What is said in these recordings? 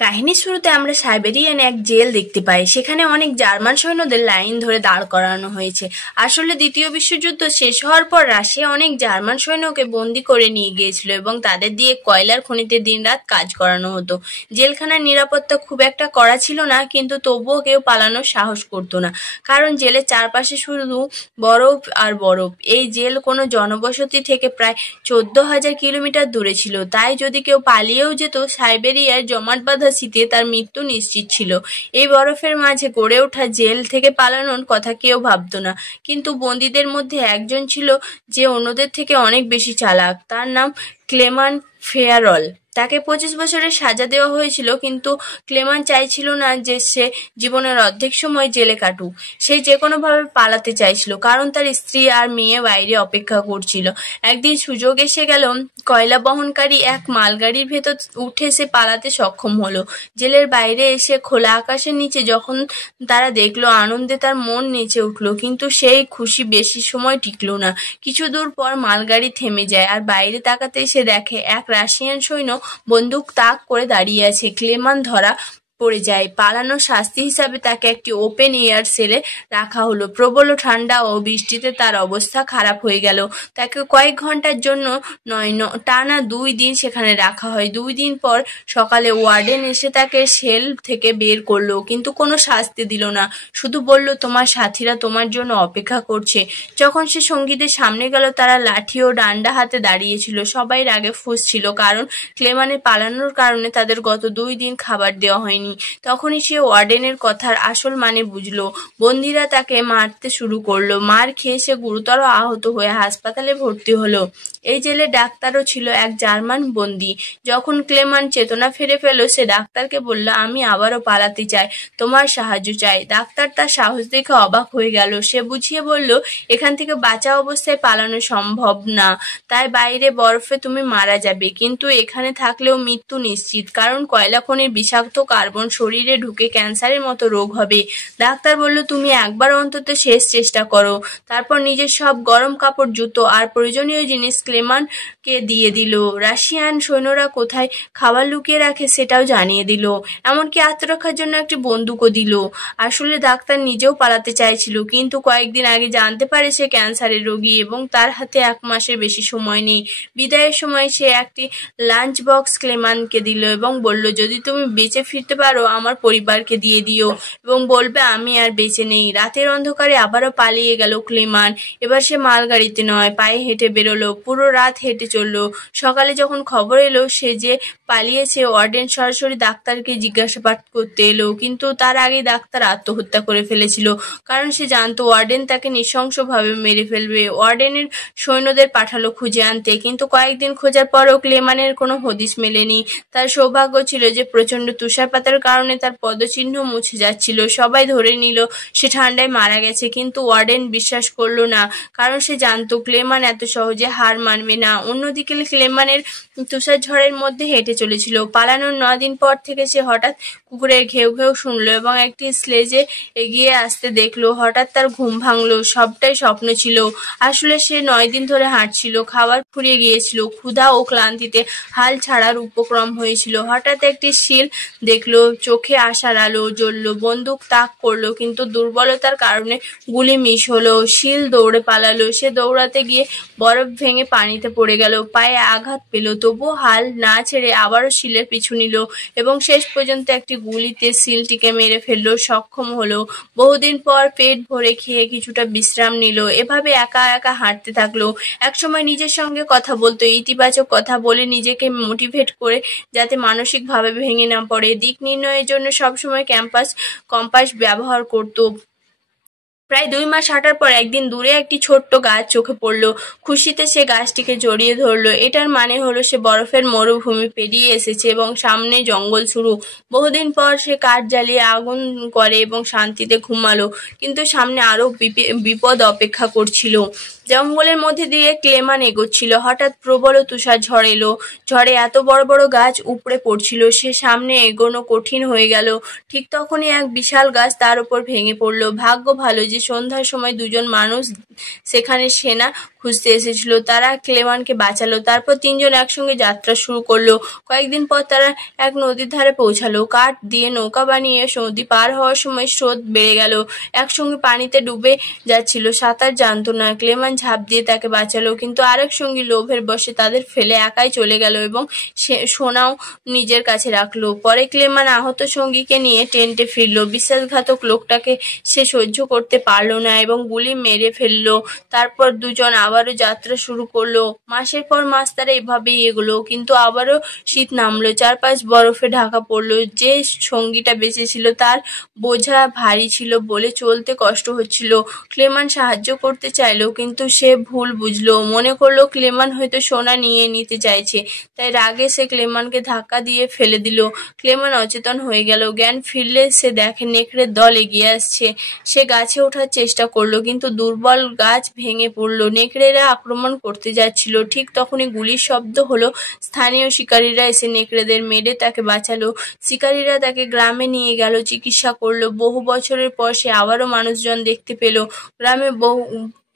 কাহিনীর শুরুতে আমরা সাইবেরিয়ান এক জেল দেখতে পাই। সেখানে অনেক জার্মান সৈন্যদের লাইন ধরে দাঁড় করানো হয়েছে। আসলে দ্বিতীয় বিশ্বযুদ্ধ শেষ হওয়ার পর রাশিয়া অনেক জার্মান সৈন্যকে বন্দি করে নিয়ে গিয়েছিল এবং তাদের দিয়ে কয়লার খনিতে দিনরাত কাজ করানো হতো। জেলখানার নিরাপত্তা খুব একটা কড়া ছিল না, কিন্তু তবুও কেউ পালানোর সাহস করতো না, কারণ জেলের চারপাশে শুধু বরফ আর বরফ। এই জেল কোনো জনবসতি থেকে প্রায় 14,000 কিলোমিটার দূরে ছিল, তাই যদি কেউ পালিয়েও যেত, সাইবেরিয়ার জমাট বাঁধা শীতে তার মৃত্যু নিশ্চিত ছিল। এই বরফের মাঝে গড়ে ওঠা জেল থেকে পালানোর কথা কেউ ভাবতো না, কিন্তু বন্দীদের মধ্যে একজন ছিল যে অন্যদের থেকে অনেক বেশি চালাক। তার নাম ক্লেমান ফেয়ারল। তাকে 25 বছরের সাজা দেওয়া হয়েছিল, কিন্তু ক্লেমান চাইছিল না যে সে জীবনের অর্ধেক সময় জেলে কাটুক। সে যে কোনোভাবে পালাতে চাইছিল, কারণ তার স্ত্রী আর মেয়ে বাইরে অপেক্ষা করছিল। একদিন সুযোগ এসে গেল, কয়লা বহনকারী এক মালগাড়ির ভেতর উঠে সে পালাতে সক্ষম হলো। জেলের বাইরে এসে খোলা আকাশের নিচে যখন তারা দেখলো, আনন্দে তার মন নেচে উঠল, কিন্তু সেই খুশি বেশি সময় টিকলো না। কিছু দূর পর মালগাড়ি থেমে যায়, আর বাইরে তাকাতে সে দেখে এক রাশিয়ান সৈন্য বন্দুক তাক করে দাঁড়িয়ে আছে। ক্লেমান ধরা পড়ে যায়। পালানোর শাস্তি হিসাবে তাকে একটি ওপেন এয়ার সেলে রাখা হলো। প্রবল ঠান্ডা ও বৃষ্টিতে তার অবস্থা খারাপ হয়ে গেল। তাকে কয়েক ঘন্টার জন্য নয়, টানা 2 দিন সেখানে রাখা হয়। 2 দিন পর সকালে ওয়ার্ডেন এসে তাকে সেল থেকে বের করলো, কিন্তু কোনো শাস্তি দিল না, শুধু বলল, তোমার সাথীরা তোমার জন্য অপেক্ষা করছে। যখন সে সঙ্গীদের সামনে গেল, তারা লাঠি ও ডান্ডা হাতে দাঁড়িয়েছিল। সবাই রাগে ফুঁসছিল, কারণ ক্লেমানের পালানোর কারণে তাদের গত 2 দিন খাবার দেওয়া হয়নি। তখনই সে ওয়ার্ডেনের কথার আসল মানে বুঝলো। বন্দীরা তাকে মারতে শুরু করলো। মার খেয়ে সে গুরুতর আহত হয়ে হাসপাতালে ভর্তি হলো। এই জেলে ডাক্তারও ছিল এক জার্মান বন্দী। যখন ক্লেমান চেতনা ফিরে পেল, সে ডাক্তারকে বলল, আমি আবারও পালাতে চাই, তোমার সাহায্য চাই। ডাক্তার তার সাহস দেখে অবাক হয়ে গেল। সে বুঝিয়ে বলল, এখান থেকে বাঁচা অবস্থায় পালানো সম্ভব না, তাই বাইরে বরফে তুমি মারা যাবে, কিন্তু এখানে থাকলেও মৃত্যু নিশ্চিত, কারণ কয়লা খনির বিষাক্ত কার্বন শরীরে ঢুকে ক্যান্সারের মতো রোগ হবে। ডাক্তার বলল, তুমি একবার অন্তত শেষ চেষ্টা করো। তারপর নিজের সব গরম কাপড়, জুতো আর প্রয়োজনীয় জিনিস ক্লেমানকে দিয়ে দিল। রাশিয়ান সৈন্যরা কোথায় খাবার লুকিয়ে রাখে সেটাও জানিয়ে দিল, এমনকি আত্মরক্ষার জন্য একটি বন্দুকও দিল। আসলে ডাক্তার নিজেও পালাতে চাইছিল, কিন্তু কয়েকদিন আগে জানতে পারে সে ক্যান্সারের রোগী এবং তার হাতে 1 মাসের বেশি সময় নেই। বিদায়ের সময় সে একটি লাঞ্চ বক্স ক্লেমানকে দিল এবং বলল, যদি তুমি বেঁচে ফিরতে পারো, আমার পরিবারকে দিয়ে দিও এবং বলবে আমি আর বেঁচে নেই। রাতের অন্ধকারে আবারও পালিয়ে গেল ক্লেমান। এবার সে মালগাড়িতে নয়, পায়ে হেঁটে বেরোলো। পুরো রাত হেঁটে চলল। সকালে যখন খবর এলো সে যে পালিয়েছে, ওয়ার্ডেন সরাসরি ডাক্তারকে জিজ্ঞাসাবাদ করতে এলো, কিন্তু তার আগে ডাক্তার আত্মহত্যা করে ফেলেছিল, কারণ সে জানতো ওয়ার্ডেন তাকে নৃশংসভাবে মেরে ফেলবে। ওয়ার্ডেনের সৈন্যদের পাঠালো খুঁজে আনতে, কিন্তু কয়েকদিন খোঁজার পরও ক্লেমানের কোনো হদিস মেলেনি। তার সৌভাগ্য ছিল যে প্রচণ্ড তুষারপাতের কারণে তার পদচিহ্ন মুছে যাচ্ছিল। সবাই ধরে নিল সে ঠান্ডায় মারা গেছে, কিন্তু ওয়ার্ডেন বিশ্বাস করল না, কারণ সে জানতো ক্লেমান এত সহজে হার মানবে না। অন্যদিকে ক্লেমানের তুষার ঝড়ের মধ্যে হেঁটে চলেছিল। পালানোর 9 দিন পর থেকে সে হঠাৎ কুকুরের ঘেউ ঘেউ শুনলো এবং একটি স্লেজে এগিয়ে আসতে দেখলো। হঠাৎ তার ঘুম ভাঙলো, সবটাই স্বপ্ন ছিল। আসলে সে 9 দিন ধরে হাঁটছিল, খাবার ফুরিয়ে গিয়েছিল, ক্ষুধা ও ক্লান্তিতে হাল ছাড়ার উপক্রম হয়েছিল। হঠাৎ একটি শিল দেখলো, চোখে আশার আলো জ্বললো, বন্দুক তাক করলো, কিন্তু দুর্বলতার কারণে গুলি মিস হলো। শিল দৌড়ে পালালো। সে দৌড়াতে গিয়ে বরফ ভেঙে পানিতে পড়ে গেল, পায়ে আঘাত পেল, তবুও হাল না ছেড়ে আবারও শিলের পিছু নিল এবং শেষ পর্যন্ত একটি গুলিতে শিলটিকে মেরে ফেললো সক্ষম হলো। বহুদিন পর পেট ভরে খেয়ে কিছুটা বিশ্রাম নিল। এভাবে একা একা হাঁটতে থাকলো। একসময় নিজের সঙ্গে কথা বলতো, ইতিবাচক কথা বলে নিজেকে মোটিভেট করে, যাতে মানসিকভাবে ভেঙে না পড়ে। দিক নির্ণয়ের জন্য সবসময় কম্পাস ব্যবহার করত। প্রায় 2 মাস হাঁটার পর একদিন দূরে একটি ছোট্ট গাছ চোখে পড়ল। খুশিতে সে গাছটিকে জড়িয়ে ধরল। এটার মানে হলো সে বরফের মরুভূমি পেরিয়ে এসেছে এবং সামনে জঙ্গল শুরু। বহুদিন পর সে কাঠ জ্বালিয়ে আগুন করে এবং শান্তিতে ঘুমালো, কিন্তু সামনে আরো বিপদ অপেক্ষা করছিল। জঙ্গলের মধ্যে দিয়ে ক্লেমান এগোচ্ছিল। হঠাৎ প্রবল তুষার ঝড় এলো। ঝড়ে এত বড় বড় গাছ উপড়ে পড়ছিল, সে সামনে এগোনো কঠিন হয়ে গেল। ঠিক তখনই এক বিশাল গাছ তার উপর ভেঙে পড়ল। ভাগ্য ভালো যে সন্ধ্যার সময় 2 জন মানুষ সেখানে সেনা খুঁজতে এসেছিল। তারা ক্লেমানকে বাঁচালো। তারপর তিনজন একসঙ্গে যাত্রা শুরু করলো। কয়েকদিন পর তারা এক নদীর ধারে পৌঁছালো। কাঠ দিয়ে নৌকা বানিয়ে নদী পার হওয়ার সময় স্রোত বেড়ে গেল। একসঙ্গে পানিতে ডুবে যাচ্ছিল, সাঁতার জানতো না। ক্লেমান ঝাঁপ দিয়ে তাকে বাঁচালো, কিন্তু আরেক সঙ্গী লোভের বশে তাদের ফেলে একাই চলে গেল এবং সোনাও নিজের কাছে রাখলো। পরে ক্লেমান আহত সঙ্গীকে নিয়ে টেন্টে ফিরল। বিশ্বাসঘাতক লোকটাকে সে সহ্য করতে পারলো না এবং গুলি মেরে ফেললো। তারপর দুজন আবারও যাত্রা শুরু করলো। মাসের পর মাস তারা এভাবেই এগোলো, কিন্তু আবারও শীত নামলো। চারপাশ বরফে ঢাকা পড়লো। যে সঙ্গীটা বেঁচে ছিল তার বোঝা ভারী ছিল বলে চলতে কষ্ট হচ্ছিল। ক্লেমান সাহায্য করতে চাইলো, কিন্তু সে ভুল বুঝলো। মনে করলো ক্লেমান হয়তো সোনা নিয়ে নিতে চাইছে, তাই রাগে সে ক্লেমানকে ধাক্কা দিয়ে ফেলে দিল। ক্লেমান অচেতন হয়ে গেল। জ্ঞান ফিরলে সে দেখে নেকড়ের দল এগিয়ে আসছে। সে গাছে ওঠার চেষ্টা করলো, কিন্তু দুর্বল গাছ ভেঙে পড়লো। নেকড়েরা আক্রমণ করতে যাচ্ছিল। ঠিক তখনই গুলির শব্দ হলো। স্থানীয় শিকারীরা এসে নেকড়েদের মেরে তাকে বাঁচালো। শিকারীরা তাকে গ্রামে নিয়ে গেল, চিকিৎসা করলো। বহু বছরের পর সে আবারও মানুষজন দেখতে পেল। গ্রামে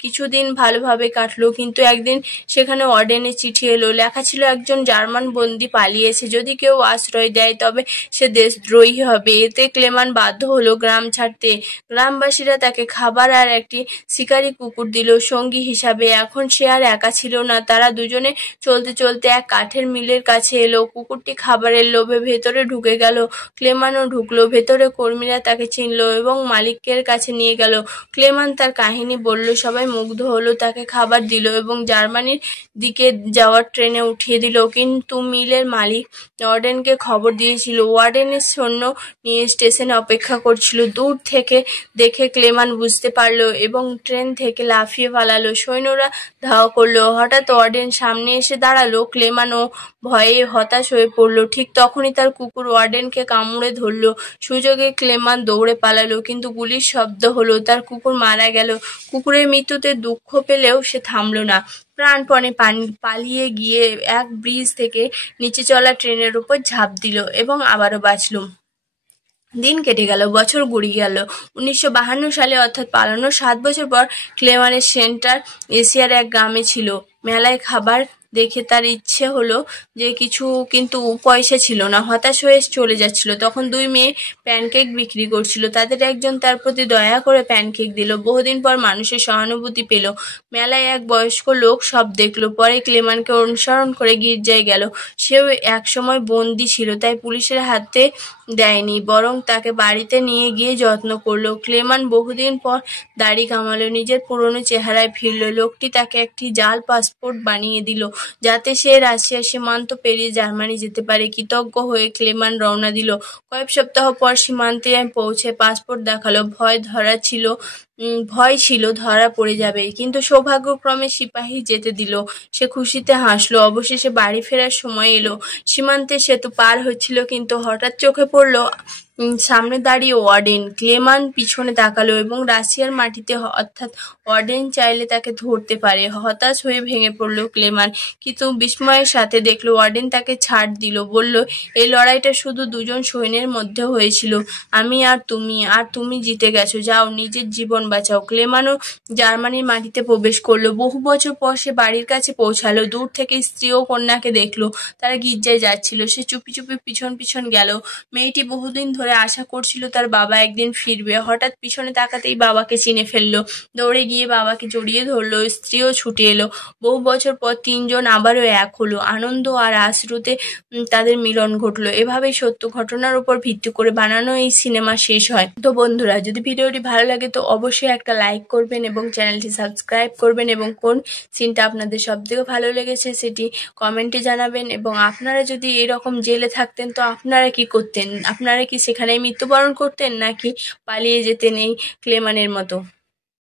কিছুদিন ভালোভাবে কাটলো, কিন্তু একদিন সেখানে ওয়ার্ডেনের চিঠি এলো। লেখা ছিল, একজন জার্মান বন্দী পালিয়েছে। যদি কেউ আশ্রয় দেয় তবে সে দেশদ্রোহী হবে। এতে ক্লেমান বাধ্য হলো গ্রাম ছাড়তে। গ্রামবাসীরা তাকে খাবার আর একটি শিকারী কুকুর দিল সঙ্গী হিসাবে। এখন সে আর একা ছিল না। তারা দুজনে চলতে চলতে এক কাঠের মিলের কাছে এলো। কুকুরটি খাবারের লোভে ভেতরে ঢুকে গেল। ক্লেমানও ঢুকলো। ভেতরে কর্মীরা তাকে চিনল এবং মালিকের কাছে নিয়ে গেল। ক্লেমান তার কাহিনী বলল। সবাই মুগ্ধ হলো। তাকে খাবার দিল এবং জার্মানির দিকে যাওয়ার ট্রেনে উঠিয়ে দিল। কিন্তু মিলের মালিক ওয়ার্ডেনকে খবর দিয়েছিল। ওয়ার্ডেনের সৈন্য নিয়ে স্টেশনে অপেক্ষা করছিল। দূর থেকে দেখে ক্লেমান বুঝতে পারলো এবং ট্রেন থেকে লাফিয়ে পালালো। সৈন্যরা ধাওয়া করলো। হঠাৎ ওয়ার্ডেন সামনে এসে দাঁড়ালো। ক্লেমানও ভয়ে হতাশ হয়ে পড়লো। ঠিক তখনই তার কুকুর ওয়ার্ডেনকে কামড়ে ধরলো। সুযোগে ক্লেমান দৌড়ে পালালো, কিন্তু গুলির শব্দ হলো। তার কুকুর মারা গেল। কুকুরের মৃত্যুতে দুঃখ পেলেও সে থামলো না। প্রাণপণে পালিয়ে গিয়ে এক ব্রিজ থেকে নিচে চলা ট্রেনের উপর ঝাঁপ দিল এবং আবারও বাঁচল। দিন কেটে গেল, বছর গড়িয়ে গেল। 1952 সালে, অর্থাৎ পালানোর 7 বছর পর, ক্লেমানের সেন্টার এশিয়ার এক গ্রামে ছিল। মেলায় খাবার দেখে তার ইচ্ছে হলো যে কিছু, কিন্তু পয়সা ছিল না। হতাশ হয়ে চলে যাচ্ছিল। তখন দুই মেয়ে প্যানকেক বিক্রি করছিল। তাদের একজন তার প্রতি দয়া করে প্যানকেক দিল। বহুদিন পর মানুষের সহানুভূতি পেল। মেলায় এক বয়স্ক লোক সব দেখলো। পরে ক্লেমানকে অনুসরণ করে গির্জায় গেল। সেও একসময় বন্দী ছিল, তাই পুলিশের হাতে দেয়নি, বরং তাকে বাড়িতে নিয়ে গিয়ে যত্ন করলো। ক্লেমান বহুদিন পর দাড়ি কামালো, নিজের পুরনো চেহারায় ফিরল। লোকটি তাকে একটি জাল পাসপোর্ট বানিয়ে দিল, যাতে সে রাশিয়ার সীমান্ত পেরিয়ে জার্মানি যেতে পারে। কৃতজ্ঞ হয়ে ক্লেমান রওনা দিল। কয়েক সপ্তাহ পর সীমান্তে পৌঁছে পাসপোর্ট দেখালো। ভয় ছিল ধরা পড়ে যাবে, কিন্তু সৌভাগ্যক্রমে সিপাহী যেতে দিল। সে খুশিতে হাসলো। অবশেষে বাড়ি ফেরার সময় এলো। সীমান্তের সেতু পার হচ্ছিল, কিন্তু হঠাৎ চোখে পড়ল সামনে দাঁড়িয়ে ওয়ার্ডেন। ক্লেমান পিছনে তাকালো এবং রাশিয়ার মাটিতে, অর্থাৎ ওয়ার্ডেন চাইলে তাকে ধরতে পারে। হতাশ হয়ে ভেঙে পড়ল ক্লেমান, কিন্তু বিস্ময়ের সাথে দেখলো ওয়ার্ডেন তাকে ছাড় দিল। বলল, এই লড়াইটা শুধু দুজন সৈন্যের মধ্যে হয়েছিল, আমি আর তুমি জিতে গেছো। যাও, নিজের জীবন বাঁচাও। ক্লেমানও জার্মানির মাটিতে প্রবেশ করলো। বহু বছর পর সে বাড়ির কাছে পৌঁছালো। দূর থেকে স্ত্রী ও কন্যাকে দেখলো। তারা গির্জায় যাচ্ছিল। সে চুপি চুপি পিছন পিছন গেল। মেয়েটি বহুদিন ধরে আশা করছিল তার বাবা একদিন ফিরবে। হঠাৎ পিছনে তাকাতেই বাবাকে চিনে ফেললো। দৌড়ে গিয়ে বাবাকে জড়িয়ে ধরলো। স্ত্রীও ছুটে এলো। বহু বছর পর তিনজন আবারও এক হলো। আনন্দ আর আশ্রুতে তাদের মিলন ঘটলো। এভাবেই সত্য ঘটনার উপর ভিত্তি করে বানানো এই সিনেমা শেষ হয়। তো বন্ধুরা, যদি ভিডিওটি ভালো লাগে তো অবশ্যই একটা লাইক করবেন এবং চ্যানেলটি সাবস্ক্রাইব করবেন, এবং কোন সিনটা আপনাদের সবথেকে ভালো লেগেছে সেটি কমেন্টে জানাবেন। এবং আপনারা যদি এরকম জেলে থাকতেন তো আপনারা কি করতেন? আপনারা কি সেখানে মৃত্যুবরণ করতেন, নাকি পালিয়ে যেতেন এই ক্লেমানের মতো?